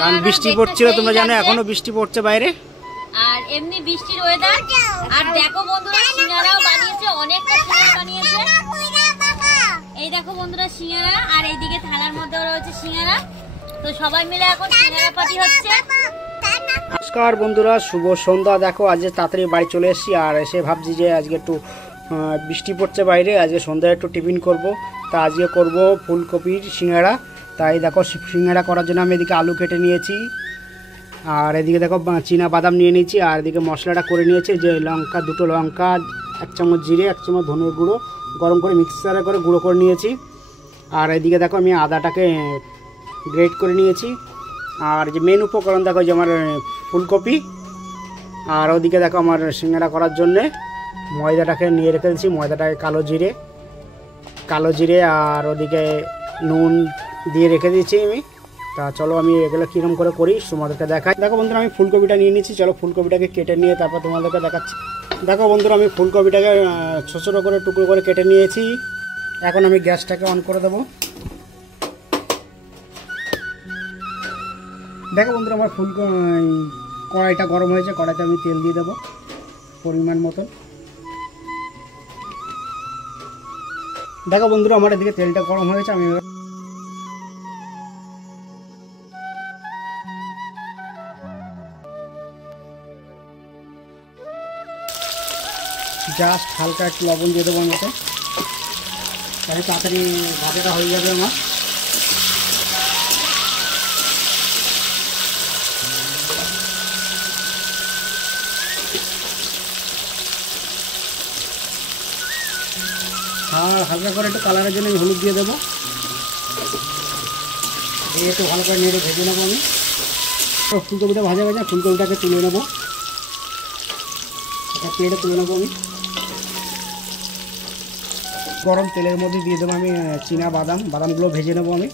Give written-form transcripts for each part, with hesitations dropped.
কারণ বৃষ্টি পড়ছিল, তোমরা জানো এখনো বৃষ্টি পড়ছে বাইরে, আর এমনি বৃষ্টির ওয়েদার। আর দেখো বন্ধুরা সিঙ্গারাও বানিয়েছে, অনেকটা সিঙ্গারা বানিয়েছে। এই দেখো বন্ধুরা সিঙ্গারা, আর এইদিকে থালার মধ্যে রয়েছে সিঙ্গারা। তো সবাই মিলে এখন সিঙ্গারা পার্টি হচ্ছে। নমস্কার বন্ধুরা, শুভ সন্ধ্যা। দেখো আজকে তাড়াতাড়ি বাড়ি চলে এসেছি, আর এসে ভাবছি যে আজকে একটু বৃষ্টি পড়ছে বাইরে, আজকে সন্ধ্যায় একটু টিফিন করব। তা আজকে করব ফুলকপির সিঙ্গারা। তাই দেখো সিঙ্গারা করার জন্য আমি এদিকে আলু কেটে নিয়েছি, আর এদিকে দেখো চীনা বাদাম নিয়ে নিয়েছি, আর এদিকে মশলাটা করে নিয়েছি যে লঙ্কা, দুটো লঙ্কা, 1 চামচ জিরে, 1 চামচ ধনের গুঁড়ো গরম করে মিক্সারে করে গুঁড়ো করে নিয়েছি। আর এদিকে দেখো আমি আদাটাকে গ্রেট করে নিয়েছি। আর যে মেন উপকরণ দেখো যে আমার ফুলকপি, আর ওদিকে দেখো আমার সিঙ্গারা করার জন্যে ময়দাটাকে নিয়ে রেখে দিয়েছি। ময়দাটাকে কালো জিরে আর ওদিকে নুন দিয়ে রেখে দিয়েছি আমি। তা চলো আমি এগুলো কীরকম করে করি তোমাদেরকে দেখাই। দেখো বন্ধুরা আমি ফুলকপিটা নিয়ে নিচ্ছি, চলো ফুলকপিটাকে কেটে নিয়ে তারপর তোমাদেরকে দেখাচ্ছি। দেখো বন্ধুরা আমি ফুলকপিটাকে ছোটো ছোটো করে টুকরো করে কেটে নিয়েছি। এখন আমি গ্যাসটাকে অন করে দেবো। দেখো বন্ধুরা আমার কড়াইটা গরম হয়েছে, কড়াইতে আমি তেল দিয়ে দেবো পরিমাণ মতন। দেখো বন্ধুরা আমার এদিকে তেলটা গরম হয়েছে, আমি জাস্ট হালকা একটু লবণ দিয়ে দেবো মতো, তাহলে তাড়াতাড়ি ভাজাটা হয়ে যাবে আমার। আর হালকা করে একটু কালারের জন্য আমি হলুদ দিয়ে দেবো, এই একটু ভালো করে নেড়ে ভেজে নেবো আমি। ফুলকপিটা ভাজা ভাজা, ফুলকপিটাকে তুলে নেবো, একটা প্লেটে তুলে নেবো আমি। গরম তেলের মধ্যে দিয়ে দেবো আমি চীনা বাদামগুলো ভেজে নেবো আমি।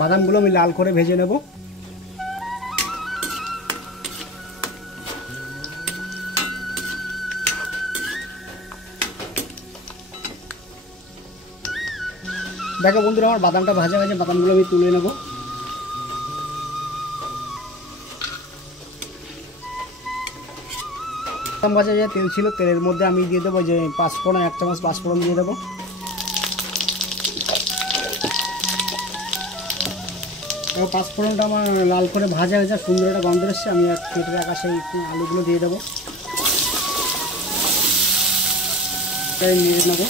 বাদামগুলো আমি লাল করে ভেজে নেব। দেখো বন্ধুরা আমার বাদামটা ভাজা ভাজা, বাদামগুলো আমি তুলে নেব। বাদাম ভাজা যে তেল ছিল, তেলের মধ্যে আমি দিয়ে দেবো যে পাঁচফোড়ন, 1 চামচ পাঁচফোড়ন দিয়ে দেবো। পাঁচফোড়নটা আমার লাল করে ভাজা ভাজা সুন্দর একটা গন্ধ এসছে, আমি কেটে রাখা সেই আলুগুলো দিয়ে দেবো, নেড়ে নেবো।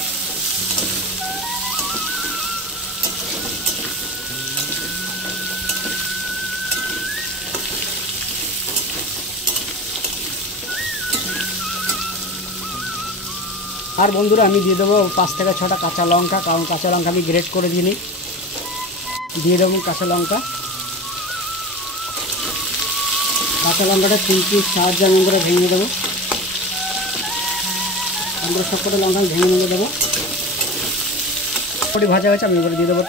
আর বন্ধুরা আমি দিয়ে দেবো 5 থেকে 6টা কাঁচা লঙ্কা, কারণ কাঁচা লঙ্কা আমি গ্রেট করে দিয়ে দেবো কাঁচা লঙ্কা। কাঁচা লঙ্কাটা খুন্তির সাহায্যে আমি করে ভেঙে দেবো, আমরা সবকটা লঙ্কা আমি ভেঙে দেবো। ভাজা হয়েছে, আমি এবারে দিয়ে দেবো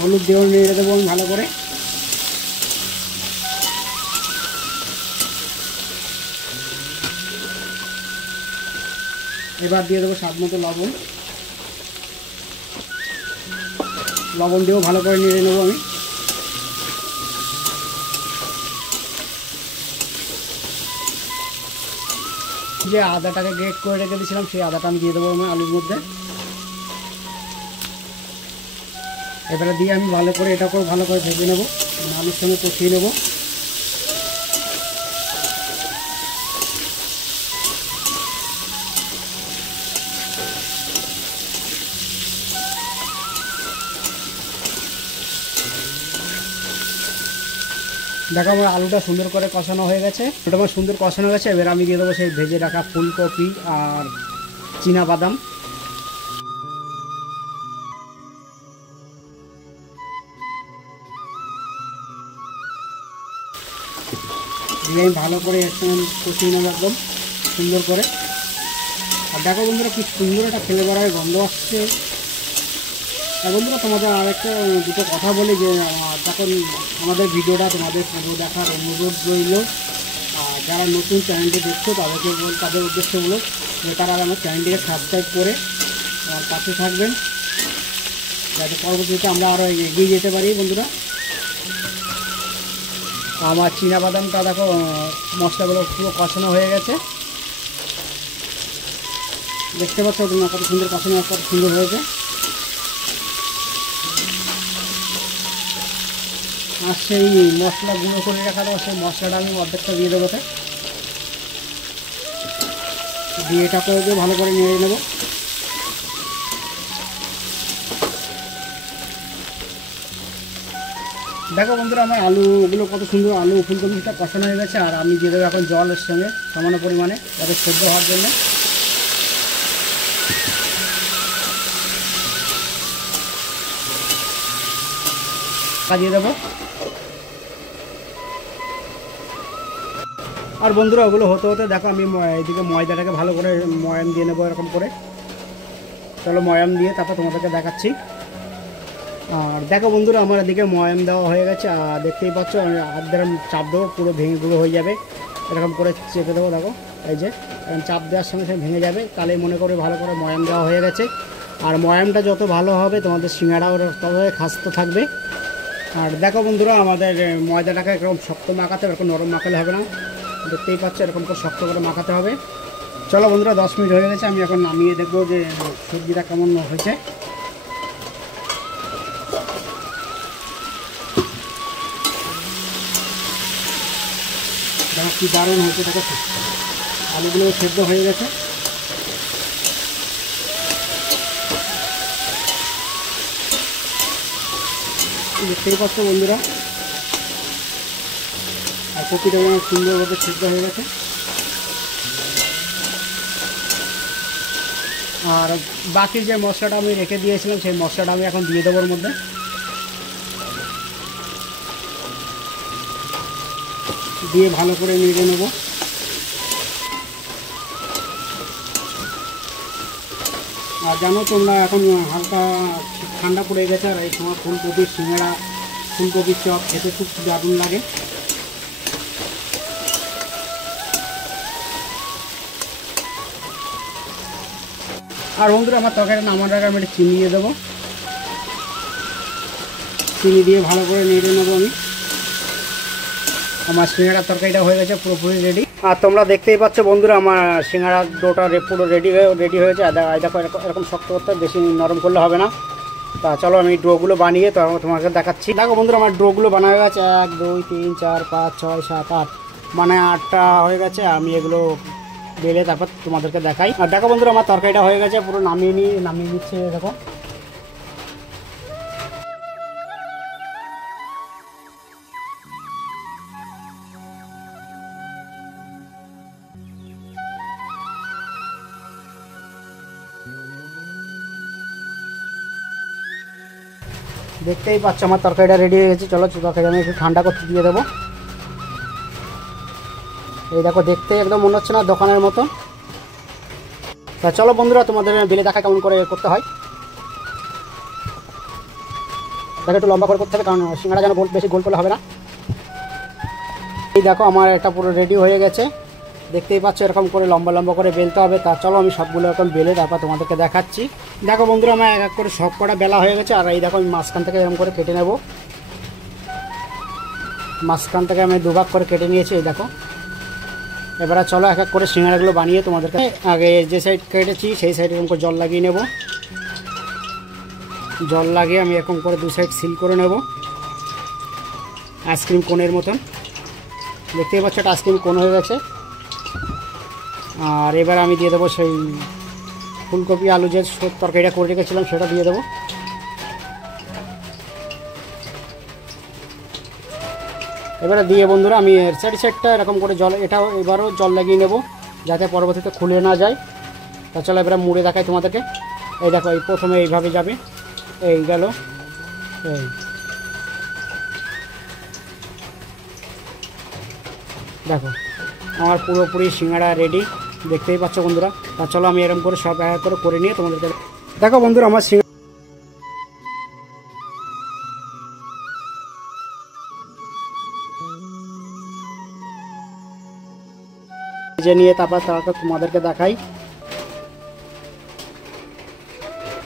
হলুদ দিয়ে নেড়ে দেবো আমি ভালো করে। এবার দিয়ে দেবো স্বাদ মতো লবণ দিয়েও ভালো করে নেড়ে নেবো আমি। যে আদাটাকে গ্রেট করে রেখে দিয়েছিলাম, সেই আদাটা আমি দিয়ে দেবো আমি আলুর মধ্যে। এবারে দিয়ে আমি ভালো করে এটাকেও ভালো করে ভেজে নেবো, আলুর সঙ্গে কষিয়ে নেবো। দেখো আমার আলুটা সুন্দর করে কষানো হয়ে গেছে, ওটা আমার সুন্দর কষানো হয়ে গেছে। এবার আমি দিয়ে দেবো সেই ভেজে রাখা ফুলকপি আর চীনা বাদাম। দিয়ে আমি ভালো করে একটু কষিয়ে নেবো একদম সুন্দর করে। আর দেখো বন্ধুরা কি সুন্দর একটা ফ্লেভার হয়, গন্ধ আসছে। বন্ধুরা তোমাদের আরেকটা দুটো কথা বলি যে যখন আমাদের ভিডিওটা তোমাদের পুরো দেখার অনুরোধ রইল। আর যারা নতুন চ্যানেলটি দেখছো তাদের উদ্দেশ্য হলো যে তারা আমার চ্যানেলটিকে সাবস্ক্রাইব করে আর পাশে থাকবেন, যাতে পরবর্তীতে আমরা আরও এগিয়ে যেতে পারি। বন্ধুরা, আমার চীনাবাদামটা দেখো মশলাগুলো পুরো কষানো হয়ে গেছে, দেখতে পাচ্ছ তোমরা কত সুন্দর কষানো, কত সুন্দর হয়েছে। আর সেই মশলা গুঁড়ো করে রাখা দেবো, সেই মশলাটা আমি অর্ধেকটা দিয়ে দেবো, দিয়ে এটা করে দিয়ে ভালো করে নেড়ে নেব। দেখো বন্ধুরা, আমার আলুগুলো কত সুন্দর, আলু ফুলকপিটা কষানো হয়ে গেছে। আর আমি দিয়ে দেবো এখন জলের সঙ্গে সামান্য পরিমাণে, তাদের সেদ্ধ হওয়ার জন্য। দিয়ে দেবো। আর বন্ধুরা, ওগুলো হতে হতে দেখো আমি এদিকে ময়দাটাকে ভালো করে ময়াম দিয়ে নেবো এরকম করে। চলো ময়াম দিয়ে তারপর তোমাদেরকে দেখাচ্ছি। আর দেখো বন্ধুরা, আমার এদিকে ময়াম দেওয়া হয়ে গেছে। আর দেখতেই পাচ্ছ আমি হাত দ্বারা চাপ দেবো, পুরো ভেঙে গুঁড়ো হয়ে যাবে। এরকম করে চেপে দেবো, দেখো এই যে চাপ দেওয়ার সঙ্গে সঙ্গে ভেঙে যাবে। তাহলে মনে করে ভালো করে ময়াম দেওয়া হয়ে গেছে। আর ময়ামটা যত ভালো হবে তোমাদের সিঙ্গাড়াও তবে খাস্ত থাকবে। আর দেখো বন্ধুরা, আমাদের ময়দাটাকে এরকম শক্ত মাখাতে হবে, এরকম নরম মাখালে হবে না। দেখতেই পাচ্ছ এরকম করে শক্ত করে মাখাতে হবে। চলো বন্ধুরা, 10 মিনিট হয়ে গেছে, আমি এখন নামিয়ে দেখবো যে সবজিটা কেমন হয়েছে। দেখো কি দারুণ হয়েছে, দেখো আলুগুলো সেদ্ধ হয়ে গেছে। দেখতেই পাচ্ছ বন্ধুরা, আর কপিটা যেন সুন্দরভাবে সিদ্ধ হয়ে গেছে। আর বাকি যে মশলাটা আমি রেখে দিয়েছিলাম সেই মশলাটা আমি এখন দিয়ে দেবো ওর মধ্যে। দিয়ে ভালো করে নেড়ে নেব। আর জানো তোমরা, এখন হালকা ঠান্ডা পড়ে গেছে, আর এই সময় ফুলকপির সিঙ্গাড়া, ফুলকপির চপ খেতে খুব দারুণ লাগে। আর বন্ধুরা, আমার তরকারিটা নামানোর আগে আমি একটু চিনি দিয়ে দেবো। চিনি দিয়ে ভালো করে নেড়ে নেবো আমি। আমার সিঙ্গাড়ার তরকারিটা হয়ে গেছে পুরোপুরি রেডি। আর তোমরা দেখতেই পাচ্ছ বন্ধুরা, আমার সিঙ্গাড়ার ডোটা পুরো রেডি হয়েছে। আর দেখো এরকম শক্ত করতে, বেশি নরম করলে হবে না। তা চলো আমি ডোগুলো বানিয়ে তোমাকে দেখাচ্ছি। দেখো বন্ধুরা, আমার ডোগুলো বানা হয়ে গেছে। 1 2 3 4 5 6 7 8, মানে 8টা হয়ে গেছে। আমি এগুলো বেলে তারপর তোমাদেরকে দেখাই। আর দেখো বন্ধুরা, আমার তরকারিটা হয়ে গেছে, পুরো নামিয়ে নিচ্ছে। দেখো দেখতেই পাচ্ছ আমার তরকারিটা রেডি হয়ে গেছে। চলো তরকারি আমি একটু ঠান্ডা করতে দিয়ে দেবো। এই দেখো, দেখতে একদম মনে হচ্ছে না দোকানের মতো। তা চলো বন্ধুরা, তোমাদের বেলে দেখা কেমন করে করতে হয়। দেখো একটু লম্বা করে করতে হবে, কারণ সিঙ্গাড়া যেন বেশি গোল করলে হবে না। এই দেখো আমার এটা পুরো রেডি হয়ে গেছে। দেখতেই পাচ্ছ এরকম করে লম্বা লম্বা করে বেলতে হবে। তা চলো আমি সবগুলো এরকম বেলে তারপর তোমাদেরকে দেখাচ্ছি। দেখো বন্ধুরা, আমার এক এক করে সব কটা বেলা হয়ে গেছে। আর এই দেখো আমি মাঝখান থেকে এরকম করে কেটে নেব। মাঝখান থেকে আমি 2 ভাগ করে কেটে নিয়েছি। এই দেখো, এবারে চলো এক এক করে সিঙ্গাড়াগুলো বানিয়ে তোমাদেরকে। আগে যে সাইড কেটেছি সেই সাইড এরকম করে জল লাগিয়ে নেব। জল লাগিয়ে আমি এরকম করে 2 সাইড সিল করে নেব, আইসক্রিম কোনের মতন। দেখতেই পাচ্ছ একটা আইসক্রিম কোন হয়ে গেছে। আর এবার আমি দিয়ে দেবো সেই ফুলকপি আলু যে তরকারিটা করে রেখেছিলাম সেটা দিয়ে দেবো। এবারে দিয়ে বন্ধুরা আমি এর সাইডটা এরকম করে জল, এটাও এবারও জল লাগিয়ে নেব যাতে পরবর্তীতে খুলে না যায়। তা চলো এবারে মুড়ে দেখাই তোমাদেরকে। এই দেখো, এই প্রথমে এইভাবে যাবে, এই গেল, এই দেখো আমার পুরোপুরি সিঙ্গাড়া রেডি। দেখতেই পাচ্ছ বন্ধুরা। তা চলো আমি এরকম করে সব এক করে নিয়ে তোমাদেরকে দেখো বন্ধুরা, আমার ভেজে নিয়ে তারপর তোমাদেরকে দেখাই।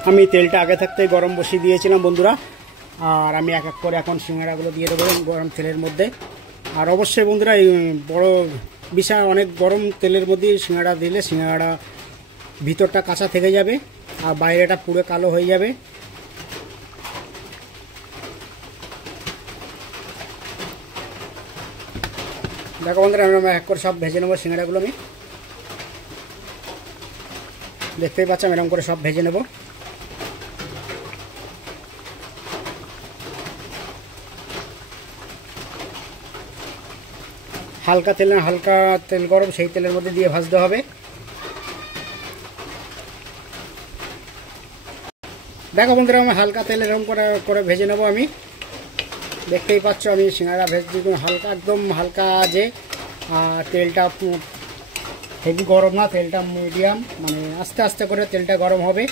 আমি তেলটা আগে থাকতেই গরম বসিয়ে দিয়েছিলাম বন্ধুরা, আর আমি এক এক করে এখন সিঙ্গাড়াগুলো দিয়ে দেবো গরম তেলের মধ্যে। আর অবশ্যই বন্ধুরা এই বড় বিশাল অনেক গরম তেলের মধ্যে সিঙ্গাড়া দিলে সিঙ্গাড়া ভিতরটা কাঁচা থেকে যাবে আর বাইরেটা পুরো কালো হয়ে যাবে। দেখো বন্ধুরা আমি এক করে সব ভেজে নেবো সিঙ্গাড়াগুলো। আমি দেখতেই পাচ্ছি এরকম করে সব ভেজে নেব। হালকা তেল গরম সেই তেলের মধ্যে দিয়ে ভাজতে হবে। দেখো বন্ধুরা আমি হালকা তেল এরকম করে ভেজে নেব। আমি দেখতেই পাচ্ছ আমি সিঙ্গাড়া ভেজে হালকা একদম হালকা যে, আর তেলটা হেভি গরম না, তেলটা মিডিয়াম, মানে আস্তে আস্তে করে তেলটা গরম হবে।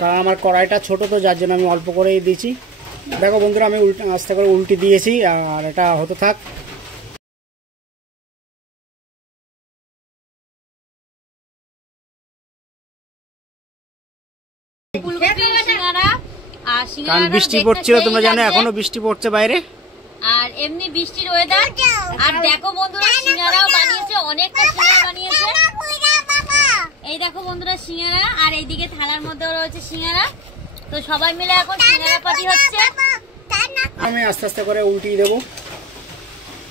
কারণ আমার কড়াইটা ছোট তো যার জন্য আমি অল্প করেই দিয়েছি। দেখো বন্ধুরা আমি আস্তে করে উল্টে দিয়েছি আর এটা হতে থাক। কারণ বৃষ্টি পড়ছিল তোমরা জানো, এখনো বৃষ্টি পড়ছে বাইরে, আর এমনি বৃষ্টির ওয়েদার। আর দেখো বন্ধুরা সিঙ্গারাও বানিয়েছে, অনেকটা সিঙ্গারা বানিয়েছে। এই দেখো বন্ধুরা সিঙ্গারা, আর এইদিকে থালার মধ্যেও রয়েছে সিঙ্গারা। তো সবাই মিলে এখন সিঙ্গারা পার্টি হচ্ছে। আমি আস্তে আস্তে করে উল্টিয়ে দেবো।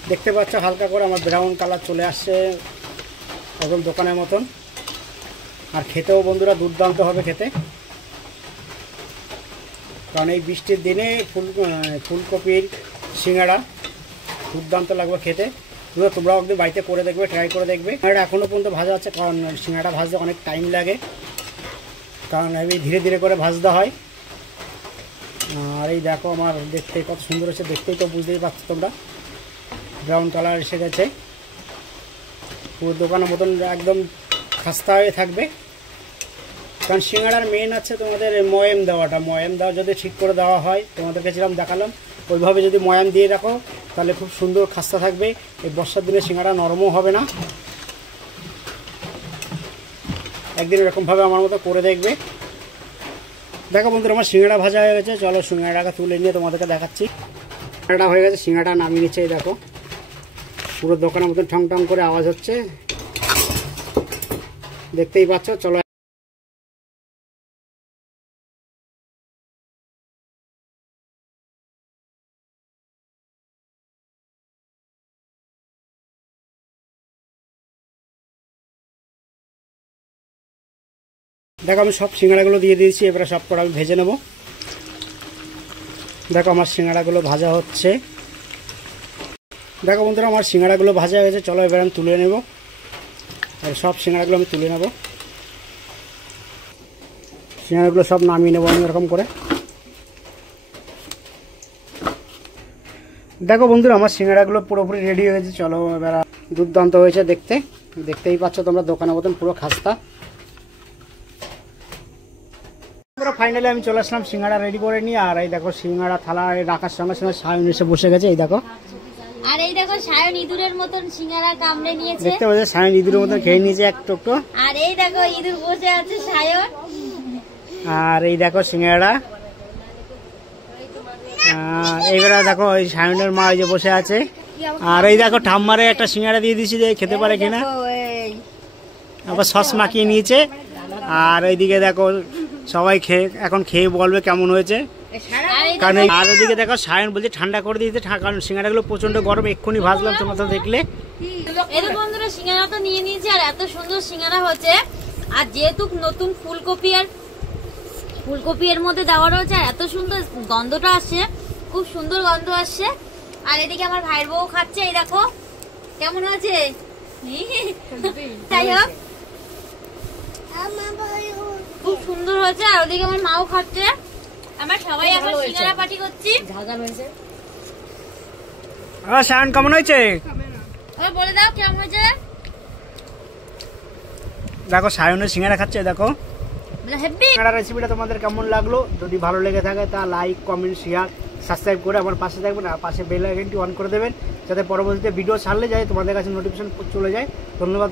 দেখতে পাচ্ছ হালকা করে আমার ব্রাউন কালার চলে আসছে একদম দোকানের মতন। আর খেতেও বন্ধুরা দুর্দান্ত হবে খেতে, কারণ এই বৃষ্টির দিনে ফুলকপির সিঙ্গাড়া দুর্দান্ত লাগবে খেতে। তোমরাও একদিন বাড়িতে করে দেখবে, ট্রাই করে দেখবে। সিঙ্গাড়া এখনও পর্যন্ত ভাজা আছে, কারণ সিঙ্গাড়া ভাজতে অনেক টাইম লাগে, কারণ আমি ধীরে ধীরে করে ভাজতে হয়। আর এই দেখো আমার দেখতে কত সুন্দর হচ্ছে, দেখতেই তো বুঝতেই পারছো তোমরা, ব্রাউন কালার এসে গেছে, পুরো দোকানের মতন একদম খাস্তা হয়ে থাকবে। কারণ সিঙ্গাড়ার মেন আছে তোমাদের ময়াম দেওয়াটা। ময়াম দেওয়া যদি ঠিক করে দেওয়া হয়, তোমাদেরকে যেরকম দেখালাম ওইভাবে যদি ময়াম দিয়ে রাখো তাহলে খুব সুন্দর খাস্তা থাকবে। এই বর্ষার দিনে সিঙ্গাড়া নরমও হবে না। একদিন এরকমভাবে আমার মতো করে দেখবে। দেখো বন্ধুরা আমার সিঙ্গাড়া ভাজা হয়ে গেছে, চলো সিঙ্গাড়াটা তুলে নিয়ে তোমাদেরকে দেখাচ্ছি। সিঙ্গাড়া হয়ে গেছে, সিঙ্গাড়া নামিয়ে নিচ্ছে। দেখো পুরো দোকানের মতন ঠং ঠং করে আওয়াজ হচ্ছে, দেখতেই পাচ্ছ। চলো দেখো আমি সব সিঙ্গাড়াগুলো দিয়ে দিয়েছি, এবারে সব করে আমি ভেজে নেব। দেখো আমার সিঙ্গাড়াগুলো ভাজা হচ্ছে। দেখো বন্ধুরা আমার সিঙ্গাড়াগুলো ভাজা হয়ে গেছে, চলো এবার আমি তুলে নেব। আর সব সিঙ্গাড়াগুলো আমি তুলে নেব, সিঙ্গাড়াগুলো সব নামিয়ে নেবো আমি এরকম করে। দেখো বন্ধুরা আমার সিঙ্গাড়াগুলো পুরোপুরি রেডি হয়ে গেছে, চলো এবার। দুর্দান্ত হয়েছে দেখতেই পাচ্ছ তোমরা দোকানের মতন পুরো খাস্তা। ফাইনালি আমি চলে আসলাম সিঙ্গাড়া রেডি করে নিয়ে। আর এই দেখো সিঙ্গাড়া থালা রাখার সঙ্গে সঙ্গে সায়ন এসে বসে গেছে। এই দেখো, আর এই দেখো সায়ন ইঁদুরের মতন সিঙ্গারা কামড়ে নিয়েছে। দেখতে পাচ্ছ সায়ন ইঁদুরের মতন খেয়ে নিয়েছে একটু। আর এই দেখো ইঁদুর বসে আছে সায়ন। আর এই দেখো সিঙ্গাড়া। এইবারে দেখো ওই সায়নের মা ওই যে বসে আছে। আর এই দেখো ঠাম্মারে একটা সিঙ্গাড়া দিয়ে দিয়েছি, যে খেতে পারে কিনা। আবার সস মাখিয়ে নিয়েছে। আর ওইদিকে দেখো সবাই এখন খেয়ে বলবে কেমন হয়েছে। কারণ আর ওদিকে দেখো সায়ন বলছে ঠান্ডা করে দিয়েছে, কারণ সিঙ্গাড়াগুলো প্রচন্ড গরম, এক্ষুনি ভাজলাম, তোমরা তো দেখলে। এই বন্ধুরা সিঙ্গারা তো নিয়ে নিয়েছে, আর এত সুন্দর সিঙ্গারা হচ্ছে। আর যেহেতু নতুন ফুলকপি এর মধ্যে দেওয়া রয়েছে, আর এত সুন্দর গন্ধটা আসছে, খুব সুন্দর গন্ধ আসছে। আর এদিকে আমার ভাইয়ের বউ খাচ্ছে, এই দেখো কেমন হয়েছে। যাই হোক খুব সুন্দর হয়েছে। আর ওদিকে আমার মাও খাচ্ছে। আমরা সবাই এখন সিঙ্গারা পার্টি করছি। সায়ন কেমন হয়েছে বলে দাও কেমন হয়েছে। দেখো সায়নের সিঙ্গারা খাচ্ছে। দেখো সিঙ্গারা রেসিপিটা তোমাদের কেমন লাগলো, যদি ভালো লেগে থাকে তা লাইক কমেন্ট শেয়ার সাবস্ক্রাইব করে আমার পাশে থাকবেন আর পাশে বেল আইকনটি অন করে দেবেন, যাতে পরবর্তীতে ভিডিও ছাড়লে যায় তোমাদের কাছে নোটিফিকেশন চলে যায়। ধন্যবাদ।